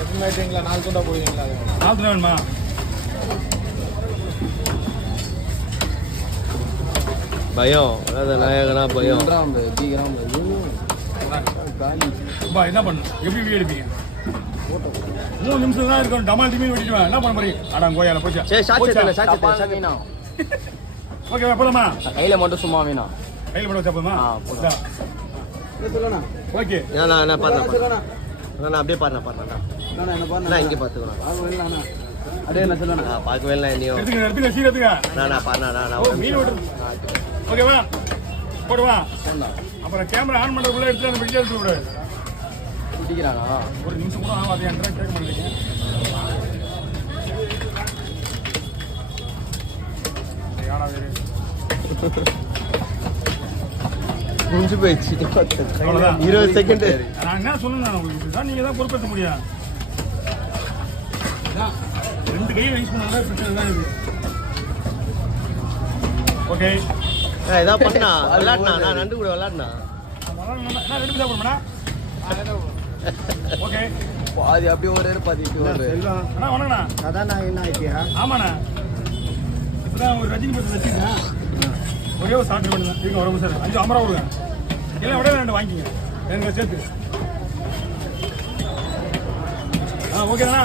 எப்படி மாட்டீங்களா? 4 துண்டா போடுவீங்களா? 4 துண்டா வேணுமா? பயம் அதாவது நாயகனா பயம். என்ன பண்ணு? எப்படி வீடியோ எடுப்பீங்க? 3 நிமிஷம் தான் இருக்கும். டமால் டிமி வெட்டிடுவேன். என்ன பண்ண போறீங்க? அடா கோயால போச்சா? சரி சாச்சி ஓகே போலாமா? கையில மட்டும் சும்மா வேணும். கையில மட்டும் வச்சா போதுமா? போதும். ஓகே. நான் பாருண்ணா. நான் அப்படியே பாருண்ணா. நான் இங்கே பார்த்துக்கலாம். அப்படியே என்ன சொல்லணும்? நான் பார்க்கவே இல்லை என்னையும். எடுத்துங்க சீக்கிரத்துங்க. நான் பாருண்ணா. மீன் ஓட்டு. ஓகேவா? போடுவா. அப்புறம் கேமரா ஆன் பண்ணுறதுக்குள்ள எடுத்து அந்த வீடியோ எடுத்து விடு. பிடிக்கிறானா? ஒரு நிமிஷம் கூட ஆகாது. என்கிட்ட கேட்க மாட்டேங்க. முடிஞ்சு போயிடுச்சு. 20 செகண்ட். நான் என்ன சொல்லணும் உங்களுக்கு? நீங்க தான் பொறுப்பேற்ற முடியும். 2 கையில் யூஸ் பண்ணாதான் பிரச்சனை தான் இருக்கு. ஓகே. ஏதாவது பண்ணா விளையாடுனா நான் நண்டு கூட விளையாடுனா. நான் 2 தான் போடுறேன். ஓகே. பாதி அப்படியே ஒரு பாதி அண்ணா வணக்கண்ணா. அதான் நான் என்ன ஆயிட்டியா? ஆமாண்ணா. இப்போதான் ஒரு ரஜினி படத்தை வச்சுக்கண்ணா. ஒரே ஒரு சாப்பிட்டு பண்ணுங்க. இதுக்கு வர சார் 5 அமரா கொடுங்க. எல்லாம் விட 2 வாங்கிங்க. எனக்கு சேர்த்து. ஓகேண்ணா.